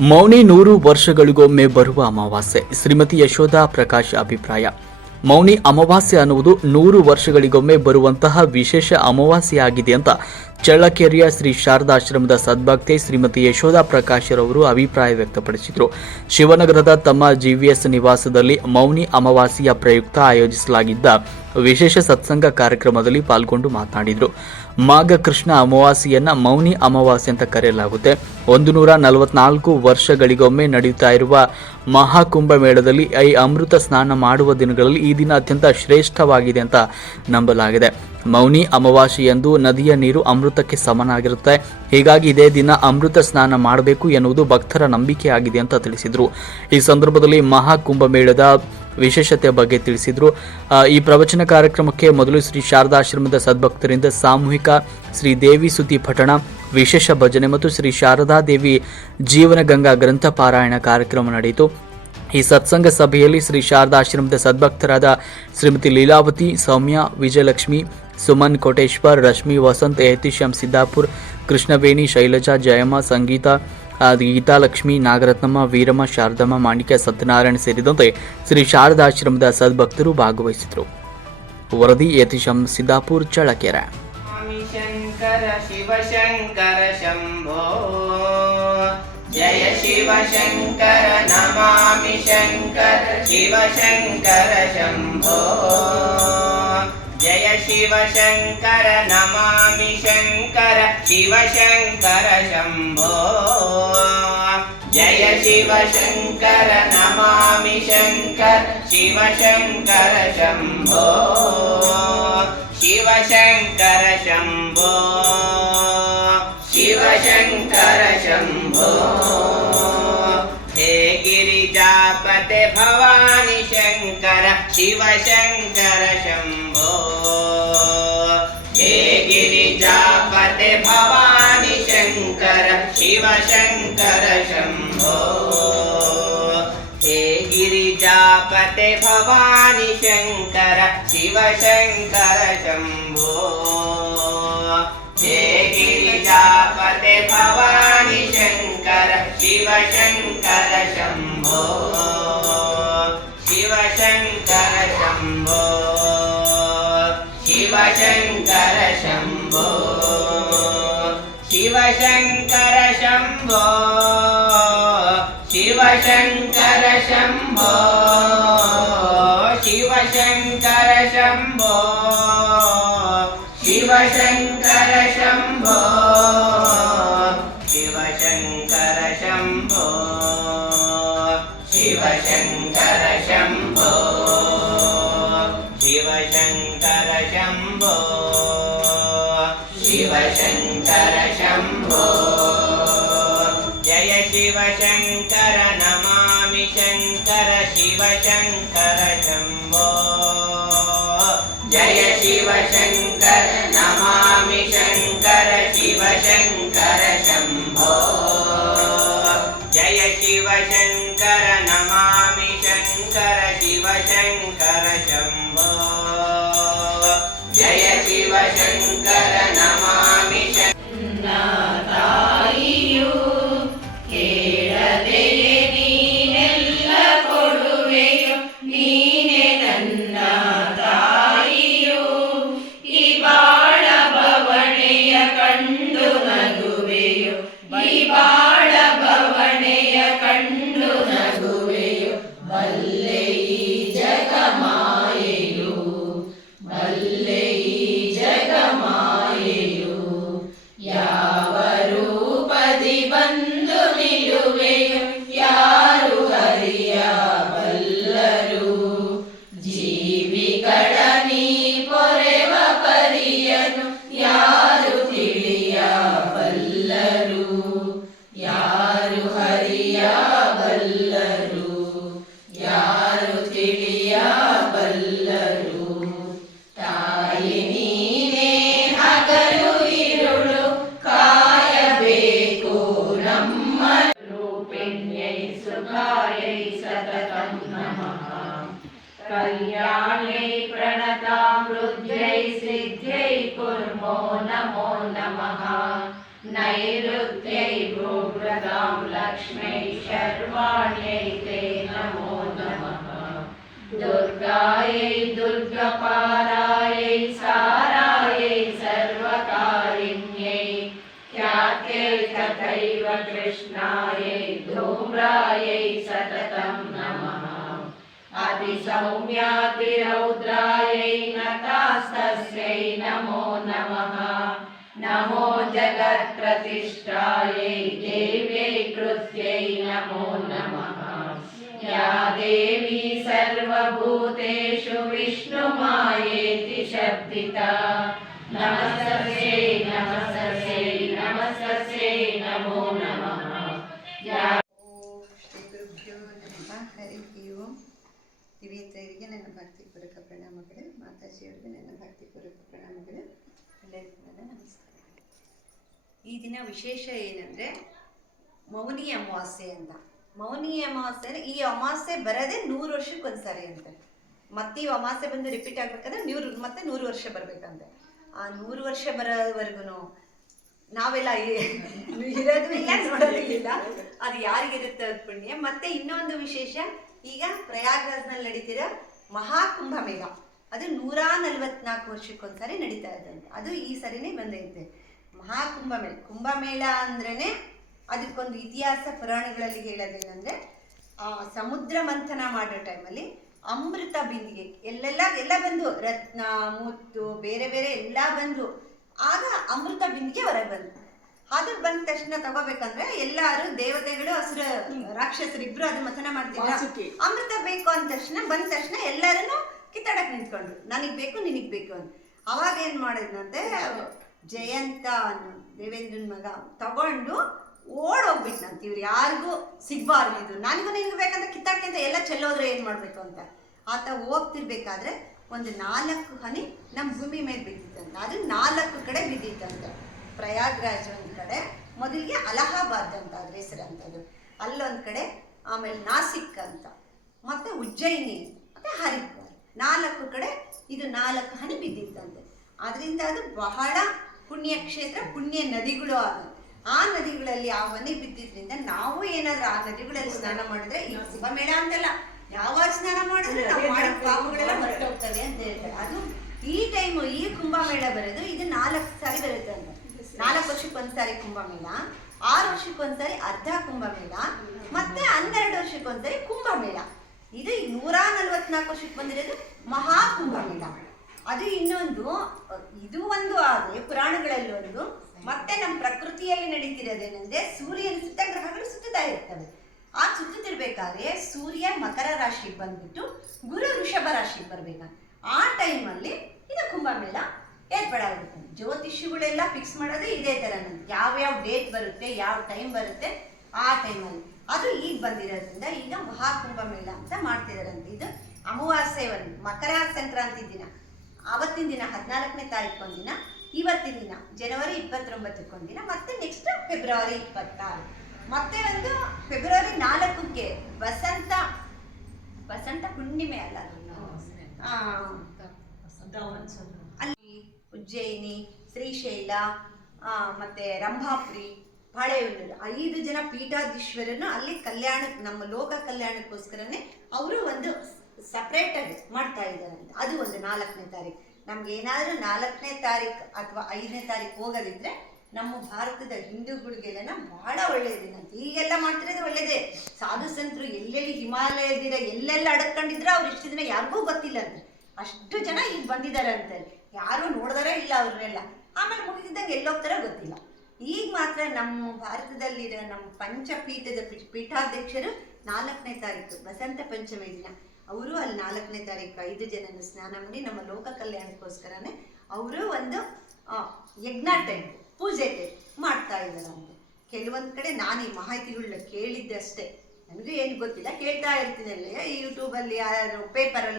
ಮೌನಿ ನೂರು ವರ್ಷಗಳಿಗೊಮ್ಮೆ ಬರುವ ಅಮಾವಾಸ್ಯೆ. ಶ್ರೀಮತಿ ಯಶೋಧ ಪ್ರಕಾಶ್ ಅಭಿಪ್ರಾಯ. ಮೌನಿ ಅಮಾವಾಸ್ಯೆ ಅನ್ನುವುದು ನೂರು ವರ್ಷಗಳಿಗೊಮ್ಮೆ ಬರುವಂತಹ ವಿಶೇಷ ಅಮಾವಾಸ್ಯೆಯಾಗಿದೆ ಅಂತ ಚಳ್ಳಕೆರೆಯ ಶ್ರೀ ಶಾರದಾಶ್ರಮದ ಸದ್ಭಕ್ತೆ ಶ್ರೀಮತಿ ಯಶೋಧ ಪ್ರಕಾಶ್ ರವರು ಅಭಿಪ್ರಾಯ ವ್ಯಕ್ತಪಡಿಸಿದರು. ಶಿವನಗರದ ತಮ್ಮ ಜಿವಿಎಸ್ ನಿವಾಸದಲ್ಲಿ ಮೌನಿ ಅಮಾವಾಸ್ಯೆಯ ಪ್ರಯುಕ್ತ ಆಯೋಜಿಸಲಾಗಿದ್ದ ವಿಶೇಷ ಸತ್ಸಂಗ ಕಾರ್ಯಕ್ರಮದಲ್ಲಿ ಪಾಲ್ಗೊಂಡು ಮಾತನಾಡಿದರು. ಮಾಘ ಕೃಷ್ಣ ಅಮಾವಾಸ್ಯೆಯನ್ನ ಮೌನಿ ಅಮಾವಾಸ್ಯೆ ಅಂತ ಕರೆಯಲಾಗುತ್ತೆ. ಒಂದು ನೂರ ನಲವತ್ನಾಲ್ಕು ವರ್ಷಗಳಿಗೊಮ್ಮೆ ನಡೆಯುತ್ತಾ ಇರುವ ಮಹಾಕುಂಭ ಮೇಳದಲ್ಲಿ ಈ ಅಮೃತ ಸ್ನಾನ ಮಾಡುವ ದಿನಗಳಲ್ಲಿ ಈ ದಿನ ಅತ್ಯಂತ ಶ್ರೇಷ್ಠವಾಗಿದೆ ಅಂತ ನಂಬಲಾಗಿದೆ. ಮೌನಿ ಅಮಾವಾಸ್ಯೆಯಂದು ನದಿಯ ನೀರು ಅಮೃತಕ್ಕೆ ಸಮನಾಗಿರುತ್ತೆ. ಹೀಗಾಗಿ ಇದೇ ದಿನ ಅಮೃತ ಸ್ನಾನ ಮಾಡಬೇಕು ಎನ್ನುವುದು ಭಕ್ತರ ನಂಬಿಕೆಯಾಗಿದೆ ಅಂತ ತಿಳಿಸಿದರು. ಈ ಸಂದರ್ಭದಲ್ಲಿ ಮಹಾಕುಂಭಮೇಳದ ವಿಶೇಷತೆ ಬಗ್ಗೆ ತಿಳಿಸಿದರು. ಈ ಪ್ರವಚನ ಕಾರ್ಯಕ್ರಮಕ್ಕೆ ಮೊದಲು ಶ್ರೀ ಶಾರದಾಶ್ರಮದ ಸದ್ಭಕ್ತರಿಂದ ಸಾಮೂಹಿಕ ಶ್ರೀ ದೇವಿ ಸುದ್ದಿ ಪಠಣ, ವಿಶೇಷ ಭಜನೆ ಮತ್ತು ಶ್ರೀ ಶಾರದಾ ದೇವಿ ಜೀವನ ಗಂಗಾ ಗ್ರಂಥ ಪಾರಾಯಣ ಕಾರ್ಯಕ್ರಮ ನಡೆಯಿತು. ಈ ಸತ್ಸಂಗ ಸಭೆಯಲ್ಲಿ ಶ್ರೀ ಶಾರದಾಶ್ರಮದ ಸದ್ಭಕ್ತರಾದ ಶ್ರೀಮತಿ ಲೀಲಾವತಿ, ಸೌಮ್ಯ, ವಿಜಯಲಕ್ಷ್ಮಿ ಸುಮನ್ ಕೋಟೇಶ್ವರ್, ರಶ್ಮಿ ವಸಂತ್ ಯತೀಶ್ ಸಿದ್ದಾಪುರ್, ಕೃಷ್ಣವೇಣಿ, ಶೈಲಜಾ, ಜಯಮ್ಮ ಗೀತಾ ಗೀತಾಲಕ್ಷ್ಮಿ, ನಾಗರತ್ನಮ್ಮ, ವೀರಮ್ಮ, ಶಾರದಮ್ಮ, ಮಾಣಿಕ್ಯ, ಸತ್ಯನಾರಾಯಣ ಸೇರಿದಂತೆ ಶ್ರೀ ಶಾರದಾಶ್ರಮದ ಸದ್ಭಕ್ತರು ಭಾಗವಹಿಸಿದರು. ವರದಿ ಯತೀಶಂ ಸಿದ್ದಾಪುರ್ ಚಳಕೆರೆ ಶಂಕರ ಶಿವಶಂಕರ ಶಂಭೋ. ಜಯ ಶಿವಶಂಕರ ನಮಾಮಿ ಶಂಕರ ಶಿವಶಂಕರ ಶಂಭೋ. जय शिव शङ्कर नमामि शङ्कर शिव शङ्कर शम्भो। जय शिव शङ्कर नमामि शङ्कर शिव शङ्कर शम्भो। शिव शङ्कर शङ्कर शिव शङ्कर शम्भो। शम्भो शम्भो। हे गिरिजापते भवानि शङ्कर शिवशङ्कर शम्भो शिवशङ्कर शम्भो हे गिरिजापते भवानि शङ्कर शिवशङ्कर शम्भो हे गिरिजापते भवानि शङ्कर शिवशङ्कर शिवशङ्कर शम्भो शिवशङ्कर शम्भो शिवशङ्कर शम्भो शिवशङ्कर शम्भो शिवशङ्कर शम्भो शिवशङ्कर शम्भो शिवशङ्कर शम्भो नैऋत्यै भूभृतां लक्ष्मै शर्वाण्यै ते नमो नमः। दुर्गायै दुर्गपारायै सारायै, सर्वकारिण्यै, ख्यात्यै, तथैव कृष्णायै, धूम्रायै, सततं नमः। अतिसौम्यातिरौद्रायै जगत्प्रतिष्ठायै देव्यै कृत्यै नमो नमः या देवी सर्वभूतेषु विष्णुमायेति शब्दिता नमस्तस्यै नमस्तस्यै नमस्तस्यै नमो नमः या ಓಂ ಶ್ರೀ ಗುರುಭ್ಯೋ ನಮಃ ಹರಿ ಓಂ ದಿವ್ಯತೆಯರಿಗೆ ನನ್ನ ಭಕ್ತಿಪೂರ್ವಕ ಪ್ರಣಾಮಗಳು ಮಾತಾಜಿಯವರಿಗೂ ನನ್ನ ಈ ದಿನ ವಿಶೇಷ ಏನಂದರೆ ಮೌನಿ ಅಮಾವಾಸ್ಯೆ ಅಂತ. ಮೌನಿ ಅಮಾವಾಸ್ಯೆ ಈ ಅಮಾವಾಸ್ಯೆ ಬರೋದೇ ನೂರು ವರ್ಷಕ್ಕೊಂದ್ಸರಿ ಅಂತೆ. ಮತ್ತೆ ಈ ಅಮಾವಾಸ್ಯೆ ಬಂದು ರಿಪೀಟ್ ಆಗ್ಬೇಕಂದ್ರೆ ನೂರು, ಮತ್ತೆ ನೂರು ವರ್ಷ ಬರ್ಬೇಕಂತೆ. ಆ ನೂರು ವರ್ಷ ಬರೋವರೆಗೂ ನಾವೆಲ್ಲ ಇರೋದು ಇಲ್ಲ ಅದು ಯಾರಿಗಿರುತ್ತೆ ಅದು ಪುಣ್ಯ. ಮತ್ತೆ ಇನ್ನೊಂದು ವಿಶೇಷ, ಈಗ ಪ್ರಯಾಗ್ರಾಜ್ನಲ್ಲಿ ನಡೀತಿರೋ ಮಹಾಕುಂಭ ಮೇಘ ಅದು ನೂರ ನಲ್ವತ್ನಾಲ್ಕು ವರ್ಷಕ್ಕೊಂದ್ಸರಿ ನಡೀತಾ ಇದ್ದಂತೆ. ಅದು ಈ ಸರಿನೇ ಬಂದೈತೆ. ಮಹಾಕುಂಭ ಮೇಳ ಕುಂಭಮೇಳ ಅಂದ್ರೇನೆ ಅದಕ್ಕೊಂದು ಇತಿಹಾಸ ಪುರಾಣಗಳಲ್ಲಿ ಹೇಳೋದೇನೆಂದರೆ ಆ ಸಮುದ್ರ ಮಂಥನ ಮಾಡೋ ಟೈಮಲ್ಲಿ ಅಮೃತ ಬಿಂದಿಗೆ ಎಲ್ಲೆಲ್ಲ ಎಲ್ಲ ಬಂದು ರತ್ನ ಮುತ್ತು ಬೇರೆ ಬೇರೆ ಎಲ್ಲ ಬಂದು ಆಗ ಅಮೃತ ಬಿಂದಿಗೆ ಹೊರಗೆ ಬಂತು ಅದು ಬಂದ ತಕ್ಷಣ ತಗೋಬೇಕಂದ್ರೆ ಎಲ್ಲಾರು ದೇವತೆಗಳು ಹಸಿರು ರಾಕ್ಷಸರು ಇಬ್ರು ಅದು ಮಥನ ಮಾಡ್ತಿದ್ರು? ಅಮೃತ ಬೇಕು ಅಂದ ತಕ್ಷಣ ಬಂದ ತಕ್ಷಣ ಎಲ್ಲರನ್ನು ಕಿತ್ತಾಡಕ್ ನಿಂತ್ಕೊಂಡ್ರು. ನನಗ್ ಬೇಕು ನಿನಗ್ ಬೇಕು ಅಂತ ಅವಾಗ ಏನ್ ಮಾಡಿದ್ನಂತೆ ಜಯಂತ ಅನ್ನೋ ದೇವೇಂದ್ರನ ಮಗ ತಗೊಂಡು ಓಡೋಗ್ಬಿಟ್ನಂತ. ಇವ್ರು ಯಾರಿಗೂ ಸಿಗ್ಬಾರ್ದು ಇದು ನನಗೂ ನಿನ್ಗೆ ಬೇಕಂತ ಕಿತ್ತಕ್ಕಿಂತ ಎಲ್ಲ ಚೆಲ್ಲೋದ್ರೆ ಏನು ಮಾಡಬೇಕು ಅಂತ. ಆತ ಹೋಗ್ತಿರ್ಬೇಕಾದ್ರೆ ಒಂದು ನಾಲ್ಕು ಹನಿ ನಮ್ಮ ಭೂಮಿ ಮೇಲೆ ಬಿದ್ದಿತ್ತಂತೆ. ಅದು ನಾಲ್ಕು ಕಡೆ ಬಿದ್ದಿತ್ತಂತೆ. ಪ್ರಯಾಗ್ರಾಜ್ ಒಂದು ಕಡೆ, ಮೊದಲಿಗೆ ಅಲಹಾಬಾದ್ ಅಂತ ಅದ್ರ ಅಲ್ಲೊಂದ್ ಕಡೆ, ಆಮೇಲೆ ನಾಸಿಕ್ ಅಂತ. ಮತ್ತೆ ಉಜ್ಜಯಿನಿ, ಮತ್ತೆ ಹರಿದ್ವಾರ್. ನಾಲ್ಕು ಕಡೆ ಇದು ನಾಲ್ಕು ಹನಿ ಬಿದ್ದಿತ್ತಂತೆ. ಅದರಿಂದ ಅದು ಬಹಳ ಪುಣ್ಯ ಕ್ಷೇತ್ರ ಪುಣ್ಯ ನದಿಗಳು ಆಗುತ್ತೆ ಆ ನದಿಗಳಲ್ಲಿ ಆ ಮನೆ ಬಿದ್ದಿದ್ರಿಂದ ನಾವು ಏನಾದ್ರೂ ಆ ನದಿಗಳಲ್ಲಿ ಸ್ನಾನ ಮಾಡಿದ್ರೆ ಈ ಕುಂಭಮೇಳ ಅಂತಲ್ಲ. ಯಾವಾಗ ಸ್ನಾನ ಮಾಡಿದ್ರೆ ನಾವು ಮಾಡಿದ ಪಾಪಗಳೆಲ್ಲ ಹೊರಟೋಗ್ತವೆ ಅಂತ ಹೇಳ್ತಾರೆ. ಅದು ಈ ಟೈಮು ಈ ಕುಂಭಮೇಳ ಬರೋದು ಇದು ನಾಲ್ಕು ಸಾರಿ ಬರುತ್ತೆ ಅಂತ. ನಾಲ್ಕು ವರ್ಷಕ್ಕೊಂದ್ಸಾರಿ ಕುಂಭಮೇಳ ಆರು ವರ್ಷಕ್ಕೊಂದ್ಸಾರಿ ಅರ್ಧ ಕುಂಭಮೇಳ ಮತ್ತೆ ಹನ್ನೆರಡು ವರ್ಷಕ್ಕೊಂದ್ಸರಿ ಕುಂಭಮೇಳ. ಇದು ನೂರ ನಲ್ವತ್ನಾಲ್ಕು ವರ್ಷಕ್ಕೆ ಬಂದಿರೋದು ಮಹಾ ಕುಂಭಮೇಳ. ಅದು ಇನ್ನೊಂದು ಇದು ಒಂದು ಆದರೆ ಪುರಾಣಗಳಲ್ಲಿ ಒಂದು. ಮತ್ತೆ ನಮ್ಮ ಪ್ರಕೃತಿಯಲ್ಲಿ ನಡೀತಿರೋದೇನೆಂದ್ರೆ ಸೂರ್ಯನ ಸುತ್ತ ಗ್ರಹಗಳು ಸುತ್ತುತ್ತಾ ಇರ್ತವೆ. ಆ ಸುತ್ತುತ್ತಿರ್ಬೇಕಾದ್ರೆ ಸೂರ್ಯ ಮಕರ ರಾಶಿಗೆ ಬಂದ್ಬಿಟ್ಟು ಗುರು ವೃಷಭ ರಾಶಿಗೆ ಬರ್ಬೇಕಂತ ಆ ಟೈಮಲ್ಲಿ ಇದು ಕುಂಭಮೇಳ ಏರ್ಪಡಾಗುತ್ತೆ ಜ್ಯೋತಿಷಿಗಳೆಲ್ಲ ಫಿಕ್ಸ್ ಮಾಡೋದು ಇದೇ ಥರ ಯಾವ ಡೇಟ್ ಬರುತ್ತೆ, ಯಾವ ಟೈಮ್ ಬರುತ್ತೆ ಆ ಟೈಮಲ್ಲಿ ಅದು ಈಗ ಬಂದಿರೋದ್ರಿಂದ ಈಗ ಮಹಾಕುಂಭ ಮೇಳ ಅಂತ ಮಾಡ್ತಿದಾರಂತೆ. ಇದು ಅಮಾವಾಸ್ಯೆ ಒಂದು, ಮಕರ ಸಂಕ್ರಾಂತಿ ದಿನ. ಆವತ್ತಿನ ದಿನ ಹದಿನಾಲ್ಕನೇ ತಾರೀಕು ಒಂದಿನ ಇವತ್ತಿನ ದಿನ ಜನವರಿ ಇಪ್ಪತ್ತೊಂಬತ್ತಕ್ಕೆ ಒಂದಿನ ಮತ್ತೆ ನೆಕ್ಸ್ಟ್ ಫೆಬ್ರವರಿ ಇಪ್ಪತ್ತಾರು. ಮತ್ತೆ ಒಂದು ಫೆಬ್ರವರಿ ನಾಲ್ಕಕ್ಕೆ ವಸಂತ ವಸಂತ ಹುಣ್ಣಿಮೆ ಅಲ್ಲ ಅಲ್ಲಿ ಉಜ್ಜಯಿನಿ ಶ್ರೀಶೈಲ ಆ, ಮತ್ತೆ ರಂಭಾಪುರಿ ಬಾಳೆಹೊನ್ನೂರು ಐದು ಜನ ಪೀಠಾಧೀಶ್ವರನ್ನು ಅಲ್ಲಿ ಕಲ್ಯಾಣ ನಮ್ಮ ಲೋಕ ಕಲ್ಯಾಣಕ್ಕೋಸ್ಕರನೇ ಅವರು ಒಂದು ಸಪ್ರೇಟ್ ಆಗಿ ಮಾಡ್ತಾ ಇದ್ದಾರೆ ಅದು ಒಂದು ನಾಲ್ಕನೇ ತಾರೀಕು. ನಮ್ಗೆ ಏನಾದರೂ ನಾಲ್ಕನೇ ತಾರೀಕು ಅಥವಾ ಐದನೇ ತಾರೀಕು ಹೋಗೋದಿದ್ರೆ ನಮ್ಮ ಭಾರತದ ಹಿಂದೂಗಳಿಗೆಲ್ಲ ಬಹಳ ಒಳ್ಳೆಯದಿನಂತೆ ಈಗೆಲ್ಲ ಮಾಡ್ತಿರೋದು ಒಳ್ಳೇದೇ. ಸಾಧು ಸಂತರು ಎಲ್ಲೆಲ್ಲಿ ಹಿಮಾಲಯದಿರ ಎಲ್ಲೆಲ್ಲ ಅಡಕೊಂಡಿದ್ರೆ ಅವ್ರು ಇಷ್ಟು ದಿನ ಯಾರಿಗೂ ಗೊತ್ತಿಲ್ಲ ಅಂತ. ಅಷ್ಟು ಜನ ಈಗ ಬಂದಿದ್ದಾರೆ ಅಂತ ಯಾರೂ ನೋಡ್ದಾರ ಇಲ್ಲ ಅವ್ರನ್ನೆಲ್ಲ. ಆಮೇಲೆ ಮುಗಿದಿದ್ದಂಗೆ ಎಲ್ಲೋಗ್ತಾರೋ ಗೊತ್ತಿಲ್ಲ. ಈಗ ಮಾತ್ರ ನಮ್ಮ ಭಾರತದಲ್ಲಿರೋ ನಮ್ಮ ಪಂಚಪೀಠದ ಪೀಠ- ಪೀಠಾಧ್ಯಕ್ಷರು ನಾಲ್ಕನೇ ತಾರೀಕು, ವಸಂತ ಪಂಚಮಿ ದಿನ. ಅವರು ಅಲ್ಲಿ ನಾಲ್ಕನೇ ತಾರೀಕು ಐದು ಜನನ ಸ್ನಾನ ಮಾಡಿ ನಮ್ಮ ಲೋಕ ಕಲ್ಯಾಣಕ್ಕೋಸ್ಕರನೇ ಅವರು ಒಂದು ಯಜ್ಞ ಟೈಪ್ ಪೂಜೆ ಟೈಪ್ ಮಾಡ್ತಾ ಇದ್ದಾರಂತೆ. ಕೆಲವೊಂದು ಕಡೆ ನಾನು ಈ ಮಾಹಿತಿಗಳನ್ನ ಕೇಳಿದ್ದಷ್ಟೇ ನನಗೂ ಏನು ಗೊತ್ತಿಲ್ಲ. ಕೇಳ್ತಾ ಇರ್ತೀನಿ ಅಲ್ಲಿ ಯೂಟ್ಯೂಬಲ್ಲಿ ಯಾರು ಪೇಪರಲ್ಲಿ